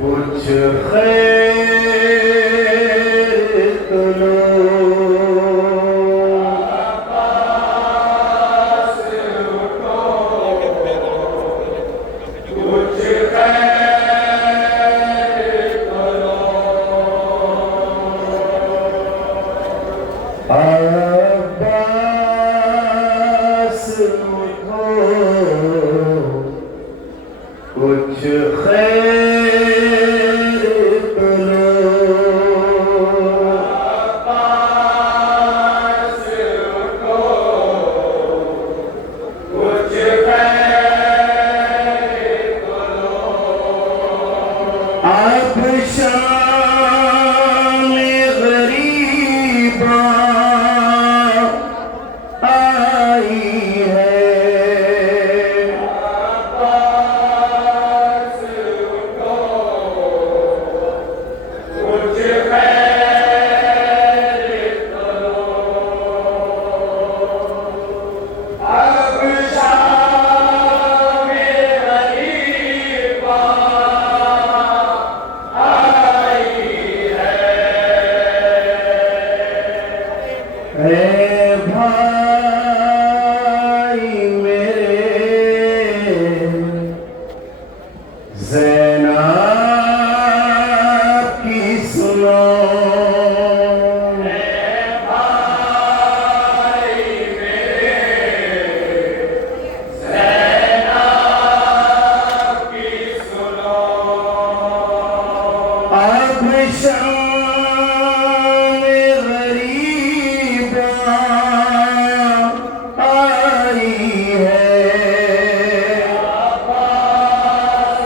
कुछ खैर तो लो, आकाश उठो, कुछ खैर तो लो, अब्बास उठो, कुछ खैर तो लो, आकाश उठो, कुछ खैर तो लो, अब शाम गरीबा आई है, आकाश उठो, कुछ खैर तो लो, अब शाम गरीबा आई है भाई मेरे, ज़ैनब की सुनो, भाई मेरे, ज़ैनब की सुनो, अब शाम गरीबा आई है, आकाश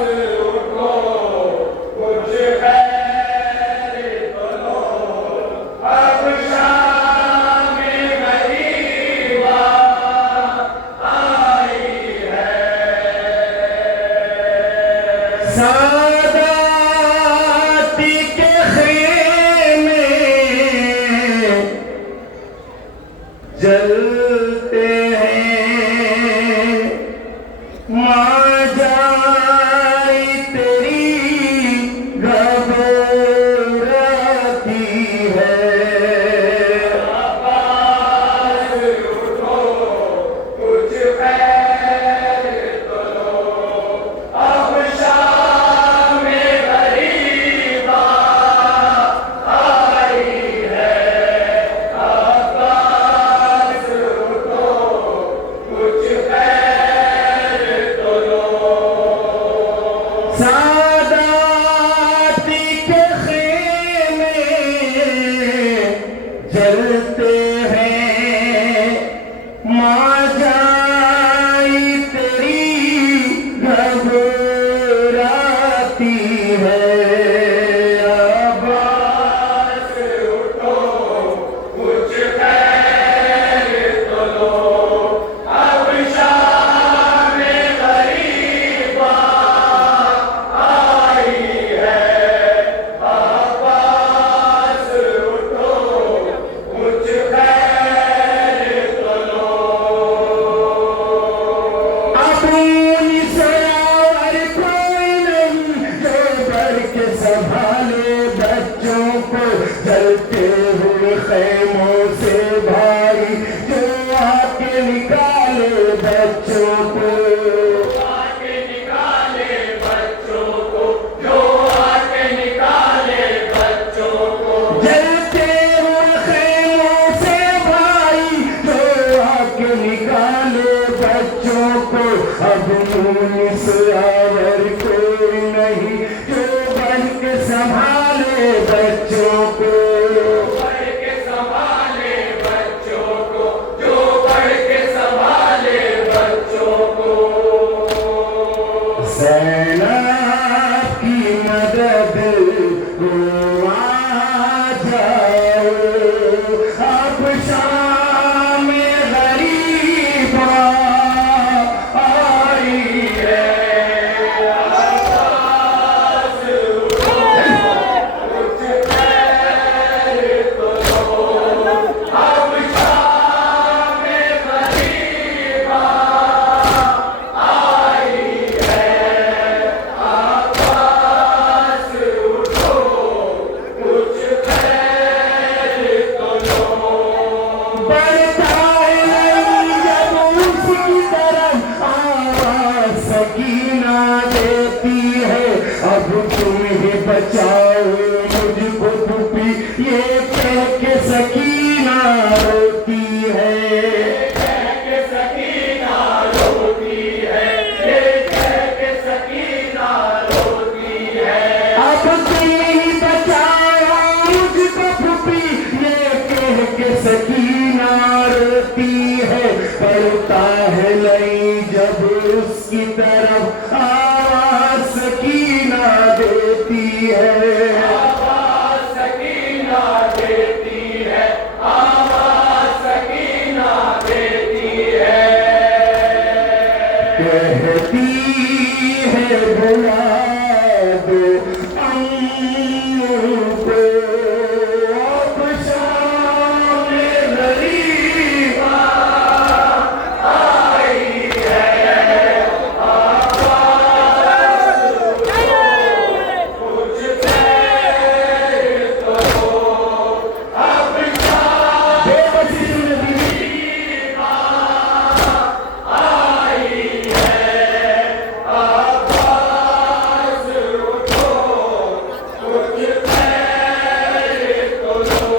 उठो, कुछ खैर तो लो, अब शाम गरीबा आई है, सादाती के खेमे जलते हैं, माँ जाई तेरी घबराती है, आकाश उठो, कुछ खैर तो लो, अब शाम गरीबा आई है, आकाश उठो, कुछ खैर तो लो, सादाती के खेमे जलते हैं, माँ जाई तेरी घबराती है, अब्बास उठो, कुछ खैर तो लो, अब शाम गरीबा आई रोती है, अब तुम ही बचाओ मुझको पुपी, ये कह के सकीना रोती है। अब तुम ही बचाओ मुझको पुपी, ये कह के सकीना रोती है। पड़ता है नहीं जब उसकी तरफ आवाज सकीना देती है। कहती है बुला दो अम्मू को, अब शाम गरीबा आई है। कुछ देर तो अब शाम गरीबा आई है। आवाज उठो, कुछ देर तो लो।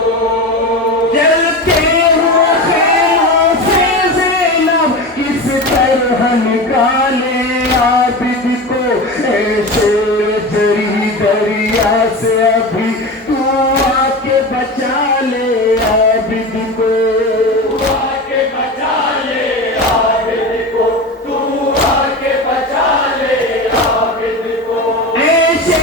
जलते हुए खेलों से ज़ैनब किस तरह निकाले आबिद को, ऐसे जरी दरिया से अभी तू आके बचा ले आबिद को। ऐसे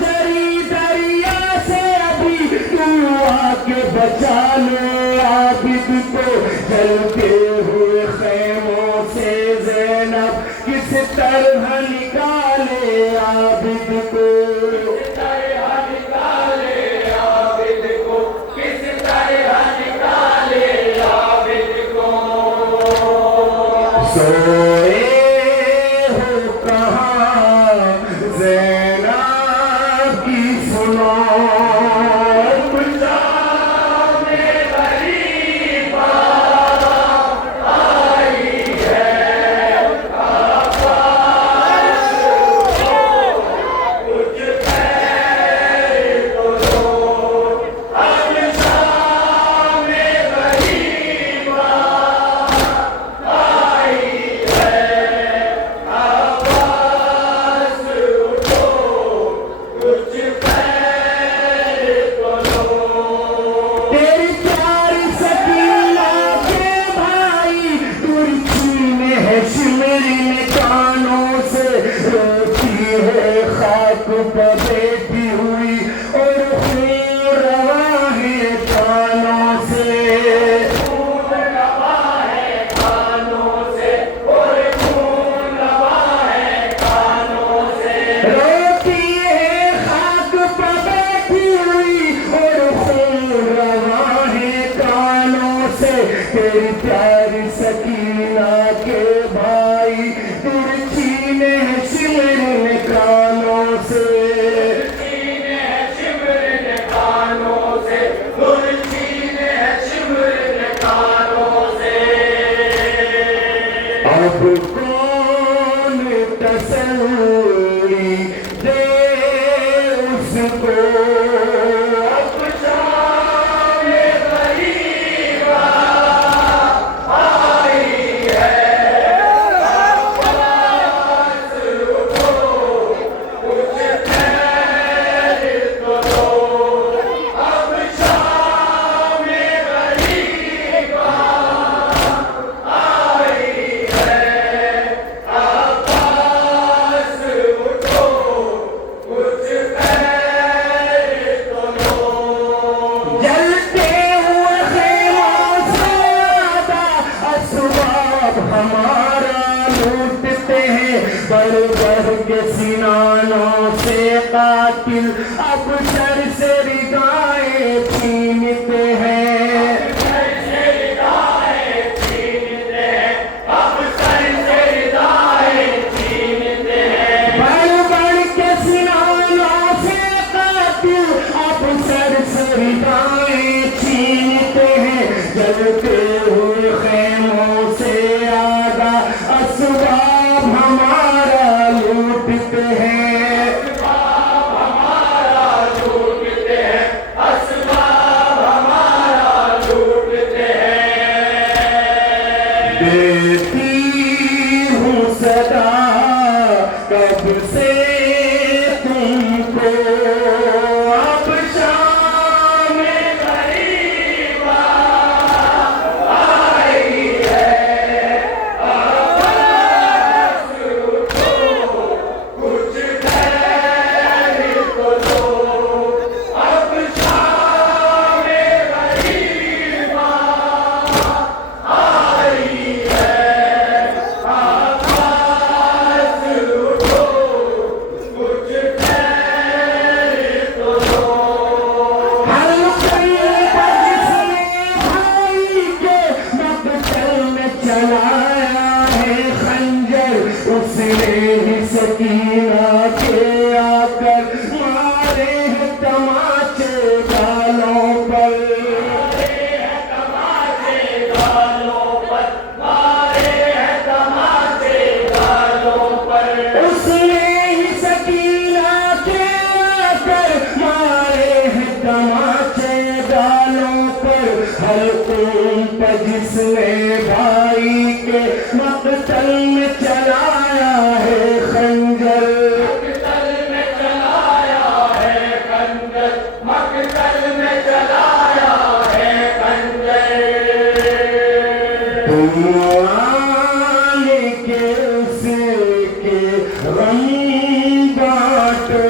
जरी दरिया से अभी तू आके बचा ले आबिद को। जलते हुए खेमों से ज़ैनब किस तरह निकाले आबिद को। सोए हो कहाँ ज़ैनब की सुनो, शाम गरीबा आई है। कुछ देर तो लो, अब शाम गरीबा आई है। आवाज उठो, कुछ देर तो लो। तेरी प्यारी सकीना के भाई तुर्की में है शिमरी कानों से, रोती है खाक पर बैठी हुई और खून रवा है कानों से। रोती है खाक पर बैठी हुई और खून रवा है कानों से। तेरी प्यारी सकीना के भाई तुर्की ने शिमर कानों से। अब कौन तसल्ली दे उसको, अब शाम गरीबा आई है। आवाज उठो, कुछ देर तो लो, अब शाम गरीबा आई है। आवाज उठो, कुछ देर तो लो। जलते हुए खेमों से आधा असबाब हमारा लूटते हैं, बढ़ बढ़ के सिनानों से कातिल अब सर से रिदाएं छीनते हैं। बढ़ बढ़ के सिनानों से कातिल अब सर से रिदाएं छीनते हैं। जलते हुए खेमों से आधा असबाब हमारा लूटते हैं। जिसने भाई के मकतल में चलाया है खंजर, मकतल में चलाया है खंजर, मकतल में चलाया है खंजर। तुम आने के उसके गम बांटो,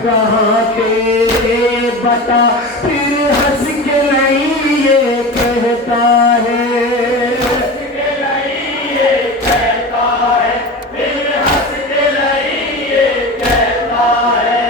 कहाँ तेरे बता, फिर हंस के नहीं ये कहता है, हंस के नहीं ये कहता है, फिर हंस के नहीं ये कहता है।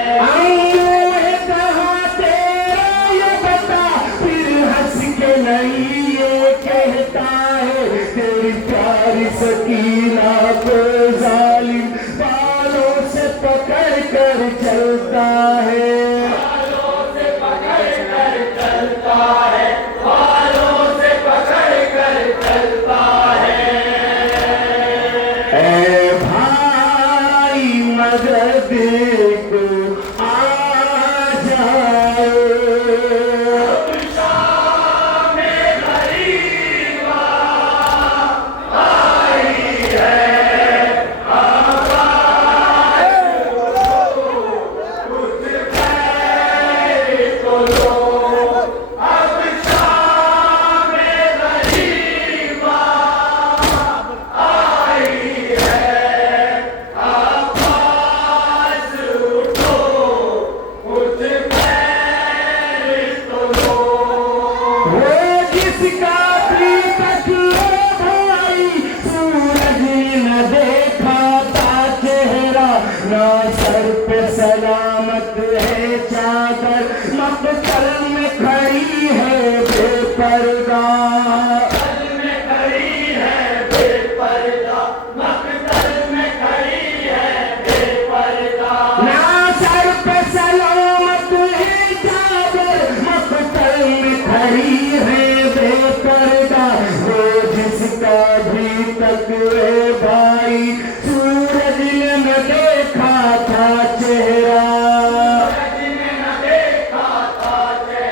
कहाँ तेरे ये बता, फिर हंस के नहीं ये कहता है, तेरी प्यारी सकीना को जालिम बालों से पकड़ कर चलता है, बालों से पकड़ कर चलता है, बालों से पकड़ कर चलता है। ऐ भाई मदद को आ जाओ, शाम गरीबा आई है, कुछ खैर तो लो, अब शाम गरीबा आई है, आवाज़ उठो, कुछ खैर तो लो। वो जिसका अभी तक लो भाई सूरज न देखा था चेहरा, ना सर पे सलामत है चादर, मकतल में खड़ी है बेपर्दा, मकतल में खड़ी है बेपर्दा, मकतल में खड़ी है बेपर्दा। ना सर पे सलामत है चादर, मकतल में खड़ी है बेपर्दा, वो जिसका भी तक है भाई सूरज ने न देखा था चेहरा, सूरज ने न देखा था चेहरा,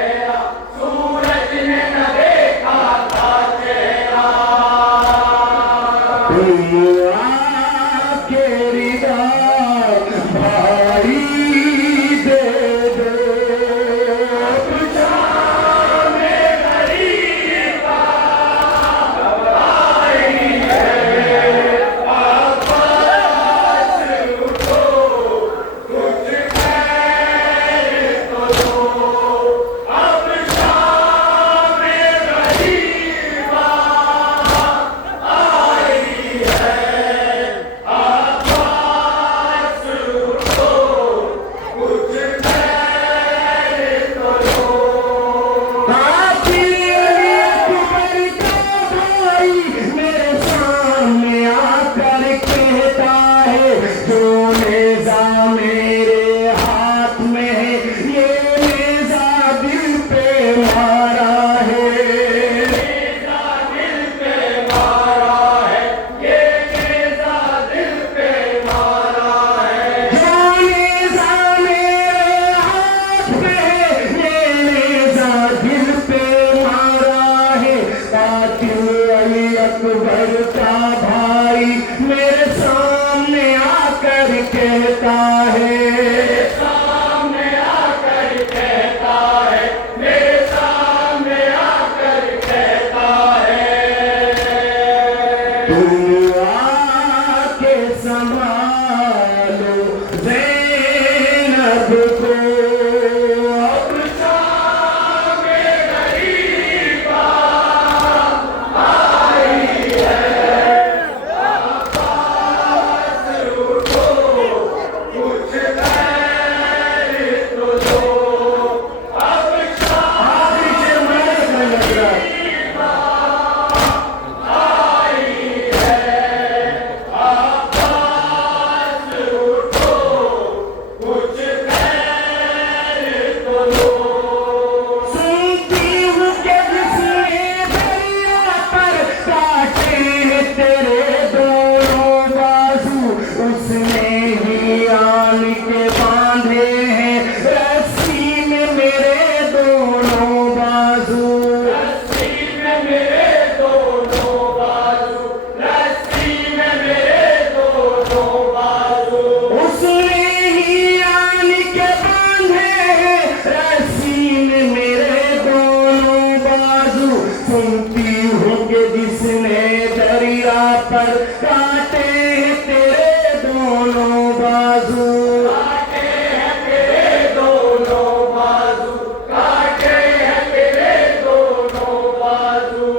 पर काटे हैं तेरे दोनों बाजू। काटे हैं तेरे दोनों बाजू, काटे हैं तेरे दोनों बाजू।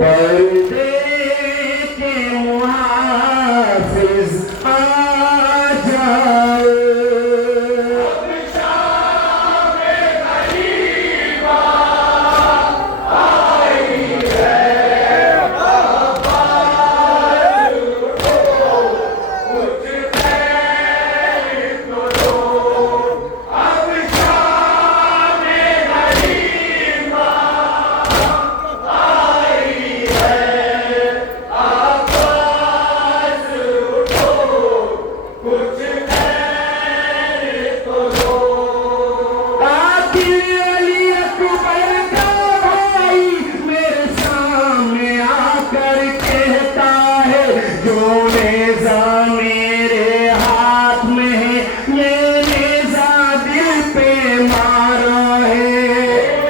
पर्दे के मुहाफिज आ जाओ। अब शाम गरीबा आई है, आवाज़ उठो, कुछ खैर तो दो। अब शाम गरीबा आई है, आवाज़ उठो, कुछ खैर तो दो। आखिर अली अकबर का भाई मेरे सामने आकर कहता है, जो नेज़ा मेरे हाथ में है ये नेज़ा दिल पे मारा है।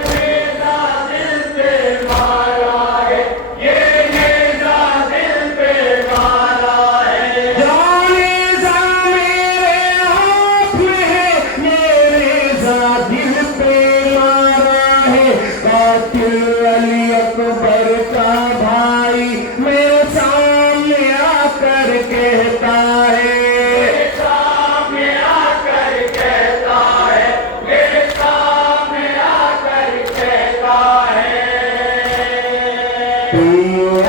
नेज़ा दिल पे मारा है, ये नेज़ा दिल पे मारा है। जो नेज़ा मेरे हाथ में है ये नेज़ा दिल पे मारा है। कातिल अली अकबर का भाई मेरे सामने आकर कहता है, मेरे सामने आकर कहता है, मेरे सामने आकर कहता है। तू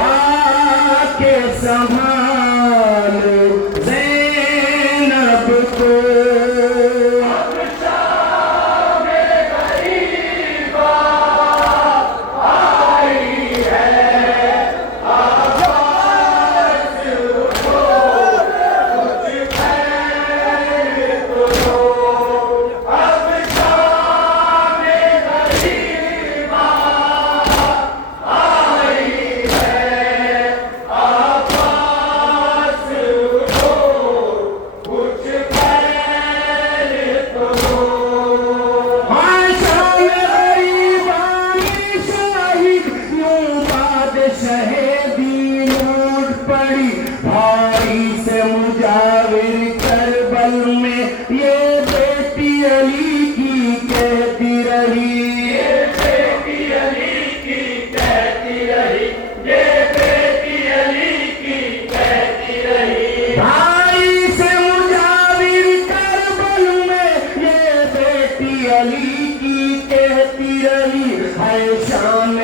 आके संभाल ज़ैनब को। अब शाम गरीबा आई है, आवाज़ उठो, कुछ खैर तो दो। अब शाम गरीबा आई है, आवाज़ उठो, कुछ खैर तो दो। माशाअल्लाह गरीबानी शाहिद यूं बादशाह दी लूट पड़ी। भाई से मुजाविर करबल में ये बेटी अली की कहती रही। ये बेटी अली की कहती रही, ये बेटी अली की कहती रही। भाई से मुजाविर करबल में ये बेटी अली की कहती रही। है शान